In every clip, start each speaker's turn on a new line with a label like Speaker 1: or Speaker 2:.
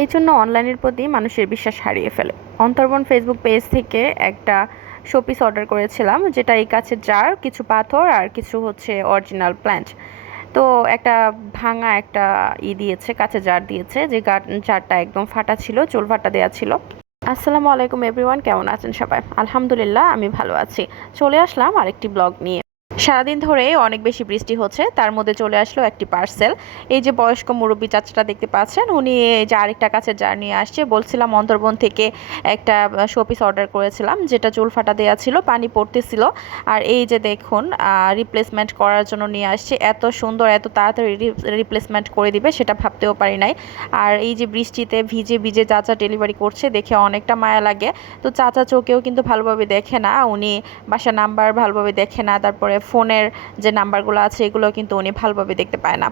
Speaker 1: এই জন্য অনলাইনের প্রতি মানুষের বিশ্বাস হারিয়ে ফেলে। অন্তর্বন ফেসবুক পেজ থেকে একটা শোপিস অর্ডার করেছিলাম, যেটা এই কাছের জার কিছু পাথর আর কিছু হচ্ছে অরিজিনাল প্ল্যান্ট তো একটা ভাঙা একটা ই দিয়েছে কাছে জার দিয়েছে, যে জারটা একদম ফাটা ছিল, চুল ফাটা দেওয়া ছিল। আসসালামু আলাইকুম এভরিওয়ান কেমন আছেন সবাই? আলহামদুলিল্লাহ, আমি ভালো আছি। চলে আসলাম আরেকটি ব্লগ নিয়ে। সারাদিন ধরে অনেক বেশি বৃষ্টি হচ্ছে, তার মধ্যে চলে আসলো একটি পার্সেল এই যে বয়স্ক মুরব্বী চাচাটা দেখতে পাচ্ছেন, উনি যে আরেকটা কাছে জার নিয়ে আসছে। বলছিলাম অন্তর্বন থেকে একটা শোপিস অর্ডার করেছিলাম, যেটা চুল ফাটা দেওয়া ছিল, পানি পড়তেছিল। আর এই যে দেখুন রিপ্লেসমেন্ট করার জন্য নিয়ে আসছে। এত সুন্দর, এত তাড়াতাড়ি রিপ্লেসমেন্ট করে দিবে, সেটা ভাবতেও পারি নাই। আর এই যে বৃষ্টিতে ভিজে ভিজে চাচা ডেলিভারি করছে, দেখে অনেকটা মায়া লাগে। তো চাচা চোখেও কিন্তু ভালোভাবে দেখে না, উনি বাসা নাম্বার ভালোভাবে দেখে না, তারপরে ফোনের যে নাম্বারগুলো আছে, এগুলো কিন্তু উনি ভালোভাবে দেখতে পায় না।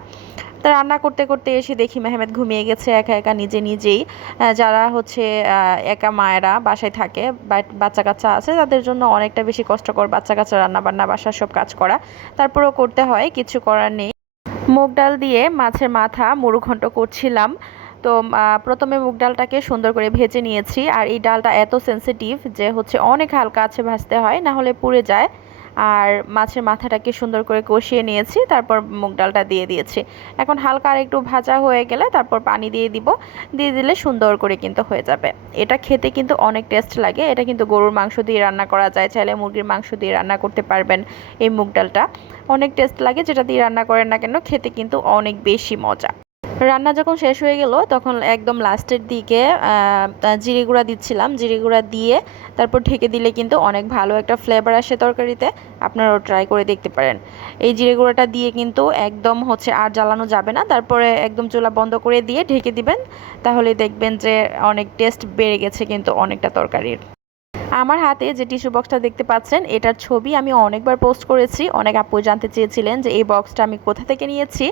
Speaker 1: তা রান্না করতে করতে এসে দেখি মেহমেদ ঘুমিয়ে গেছে একা একা নিজে নিজেই। যারা হচ্ছে একা মায়েরা বাসায় থাকে বাচ্চা কাচ্চা আছে, তাদের জন্য অনেকটা বেশি কষ্টকর বাচ্চা কাচ্চা রান্না বান্না বাসার সব কাজ করা। তারপরেও করতে হয়, কিছু করার নেই। মুগ ডাল দিয়ে মাছের মাথা মুড়ুঘণ্ট করছিলাম। তো প্রথমে মুগ ডালটাকে সুন্দর করে ভেজে নিয়েছি। আর এই ডালটা এত সেন্সিটিভ যে হচ্ছে অনেক হালকা আছে ভাজতে হয়, না হলে পুড়ে যায়। আর মাছের মাথাটাকে সুন্দর করে কষিয়ে নিয়েছি, তারপর মুগ ডালটা দিয়ে দিয়েছি। এখন হালকা আর একটু ভাজা হয়ে গেলে তারপর পানি দিয়ে দিব, দিয়ে দিলে সুন্দর করে কিন্তু হয়ে যাবে। এটা খেতে কিন্তু অনেক টেস্ট লাগে, এটা কিন্তু গরুর মাংস দিয়ে রান্না করা যায়, চাইলে মুরগির মাংস দিয়ে রান্না করতে পারবেন এই মুগ ডালটা। অনেক টেস্ট লাগে, যেটা দিয়ে রান্না করেন না কেন, খেতে কিন্তু অনেক বেশি মজা। রান্না যখন শেষ হয়ে গেল, তখন একদম লাস্টের দিকে জিরে গুঁড়া দিচ্ছিলাম। জিরে গুঁড়া দিয়ে তারপর ঢেকে দিলে কিন্তু অনেক ভালো একটা ফ্লেভার আসে তরকারিতে। আপনারাও ট্রাই করে দেখতে পারেন। এই জিরে গুঁড়াটা দিয়ে কিন্তু একদম হচ্ছে আর জ্বালানো যাবে না। তারপরে একদম চুলা বন্ধ করে দিয়ে ঢেকে দিবেন। তাহলে দেখবেন যে অনেক টেস্ট বেড়ে গেছে কিন্তু অনেকটা তরকারির। আমার হাতে যে টিস্যু বক্সটা দেখতে পাচ্ছেন, এটার ছবি আমি অনেকবার পোস্ট করেছি। অনেক আপু জানতে চেয়েছিলেন যে এই বক্সটা আমি কোথা থেকে নিয়েছি।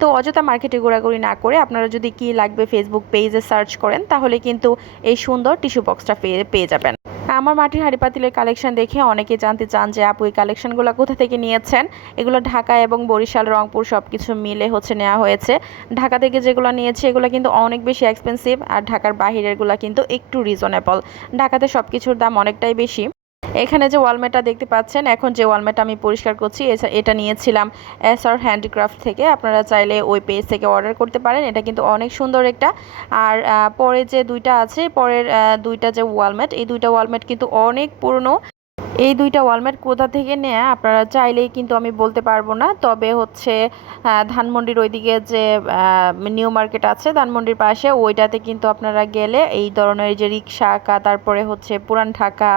Speaker 1: তো অযথা মার্কেটে ঘোরাঘুরি না করে আপনারা যদি কি লাগবে ফেসবুক পেজে সার্চ করেন, তাহলে কিন্তু এই সুন্দর টিস্যু বক্সটা পেয়ে পেয়ে যাবেন। আমার মাটির হাঁড়ি পাতিলের কালেকশন দেখে অনেকে জানতে চান যে আপু, এই কালেকশনগুলো কোথা থেকে নিয়েছেন? এগুলো ঢাকা এবং বরিশাল, রংপুর সব কিছু মিলে হচ্ছে নেওয়া হয়েছে। ঢাকা থেকে যেগুলো নিয়েছি, এগুলো কিন্তু অনেক বেশি এক্সপেন্সিভ আর ঢাকার বাহিরেরগুলো কিন্তু একটু রিজনেবল ঢাকাতে সব কিছুর দাম অনেকটাই বেশি। এখানে যে ওয়ালমেটটা দেখতে পাচ্ছেন, এখন যে ওয়ালমেটটা আমি পরিষ্কার করছি এটা নিয়েছিলাম এস আর হ্যান্ডিক্রাফট থেকে। আপনারা চাইলে ওই পেজ থেকে অর্ডার করতে পারেন, এটা কিন্তু অনেক সুন্দর একটা। আর পরে যে দুইটা আছে, পরের দুইটা যে ওয়ালমেট, এই দুইটা ওয়ালমেট কিন্তু অনেক পুরনো। এই দুইটা ওয়ালমেট কোথা থেকে নেয়া? আপনারা চাইলেই কিন্তু আমি বলতে পারব না। তবে হচ্ছে ধানমন্ডির ওইদিকে যে নিউ মার্কেট আছে ধানমন্ডির পাশে, ওইটাতে কিন্তু আপনারা গেলে এই ধরনের যে রিক্সা আঁকা, তারপরে হচ্ছে পুরান ঢাকা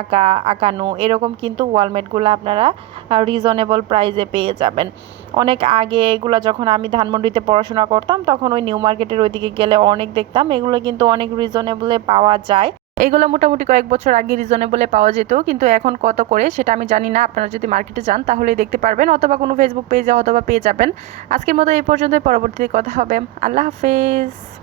Speaker 1: আঁকা, আঁকানো, এরকম কিন্তু ওয়ালমেটগুলো আপনারা রিজনেবল প্রাইজে পেয়ে যাবেন। অনেক আগে এগুলো যখন আমি ধানমন্ডিতে পড়াশোনা করতাম, তখন ওই নিউ মার্কেটের ওইদিকে গেলে অনেক দেখতাম। এগুলো কিন্তু অনেক রিজনেবলে পাওয়া যায়। এগুলো মোটামুটি কয়েক বছর আগে রিজনেবলে পাওয়া যেত, কিন্তু এখন কত করে সেটা আমি জানি না। আপনারা যদি মার্কেটে যান তাহলে দেখতে পারবেন, অথবা কোনো ফেসবুক পেজে অথবা পেয়ে যাবেন। আজকের মতো এই পর্যন্তই, পরবর্তীতে কথা হবে। আল্লাহ হাফেজ।